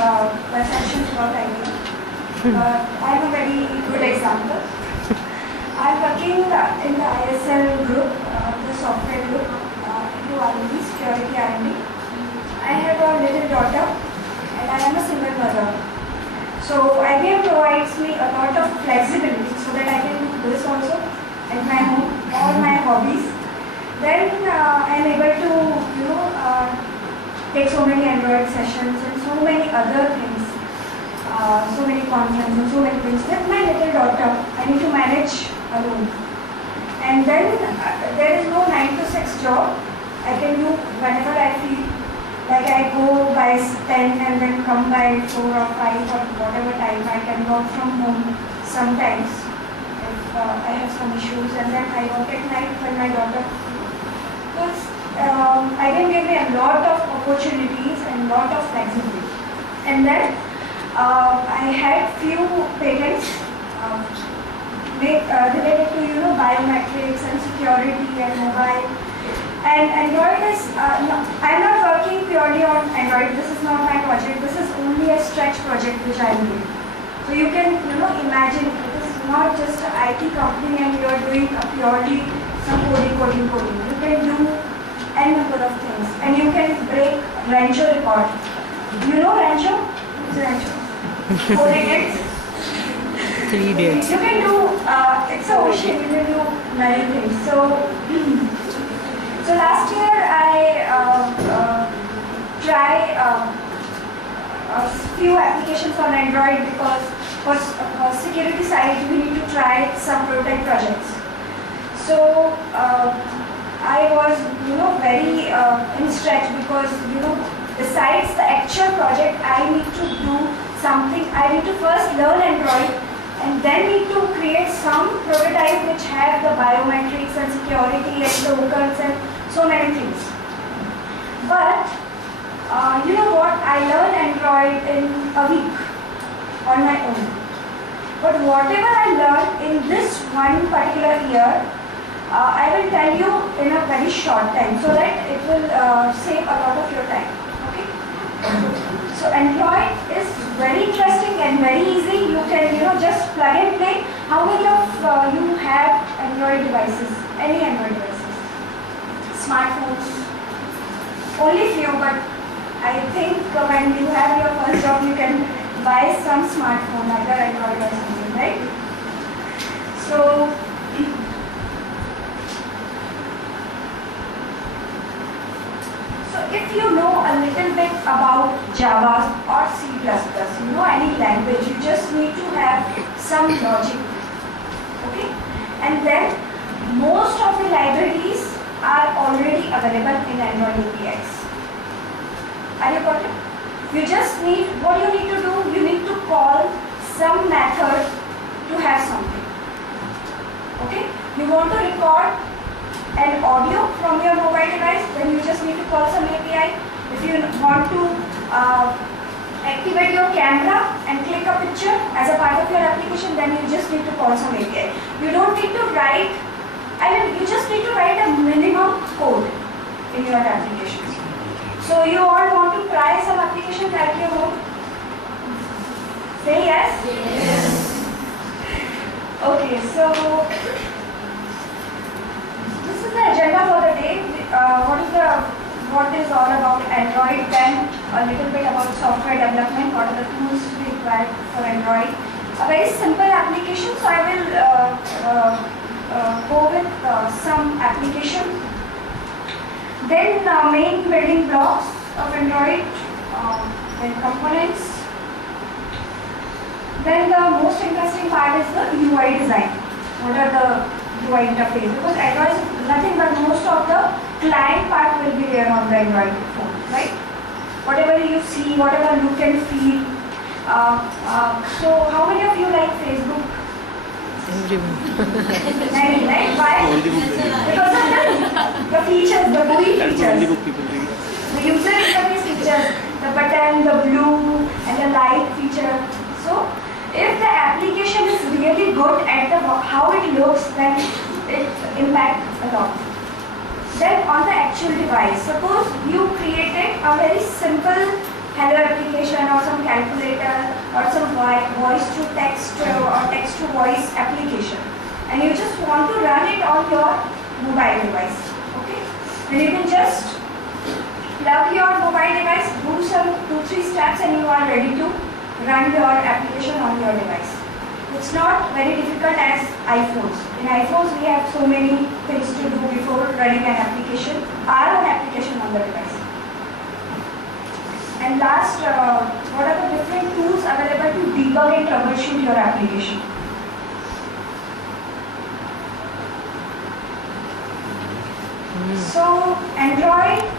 perceptions about IBM. I'm a very good example. I'm working in the ISL group, the software group, into R&D, security R&D. I have a little daughter and I am a single mother. So IBM provides me a lot of flexibility so that I can do this also at my home, all my hobbies. Then I'm able to, take so many Android sessions and so many other things, so many conferences, so many things. With my little daughter, I need to manage alone. And then there is no 9 to 6 job. I can do whenever I feel. Like I go by 10 and then come by 4 or 5 or whatever time. I can work from home sometimes if I have some issues, and then I work at night when my daughter. Because I can give me a lot of opportunities and lot of flexibility. And then I had few patents related to biometrics and security and mobile. And Android is, I'm not working purely on Android. This is not my project. This is only a stretch project which I am doing. So you can, imagine it is not just an IT company and you are doing purely some coding. You can do n number of things and you can break Rancho record. You know Rancho? What's Rancho? 4 idiots. 3 idiots. You can do, it's an ocean, you can do many things. So last year I tried a few applications on Android because for security side we need to try some prototype projects. So I was very in stretch because besides the actual project I need to do something. I need to first learn Android and then need to create some prototype which have the biometrics and security and tokens and so many things. But you know what? I learned Android in a week on my own. But whatever I learned in this one particular year, I will tell you in a very short time so that it will save a lot of your time. Okay? So Android is very interesting and very easy. You can just plug and play. How many of you have Android devices? Any Android devices? Smartphones? Only few, but I think when you have your first job you can buy some smartphone, either Android or something, right? So if you know a little bit about Java or C++, any language, you just need to have some logic. Okay? And then most of the libraries are already available in Android APIs. Are you got it? You just need, what you need to do, you need to call some method to have something. Okay? You want to record an audio from your mobile device, then you just need to call some API. If you want to activate your camera and click a picture as a part of your application, then you just need to call some API. You don't need to write, you just need to write a minimum code in your applications. So you all want to try some applications at your home? Say yes? Yes. Okay, so this is the agenda for the day. What is all about Android, then a little bit about software development, what are the tools required for Android. A very simple application, so I will go with some application. Then main building blocks of Android, then components. Then the most interesting part is the UI design. What are the UI interface? Because Android is nothing but most of the client part will be there on the Android phone, right? Whatever you see, whatever look and feel. So how many of you like Facebook? Everyone. Many, right? Why? Because of the features, the GUI features. The user interface features, the button, the blue and the light feature. So if the application is really good at how it looks, then it impacts a lot. Then on the actual device, suppose you created a very simple Hello application application or some calculator or some voice to text or text to voice application, and you just want to run it on your mobile device. Okay, then you can just plug your mobile device, do some 2-3 steps, and you are ready to run your application on your device. It's not very difficult as iPhones. In iPhones, we have so many things to do before running an application, our own application on the device. And last, what are the different tools available to debug and troubleshoot your application? So, Android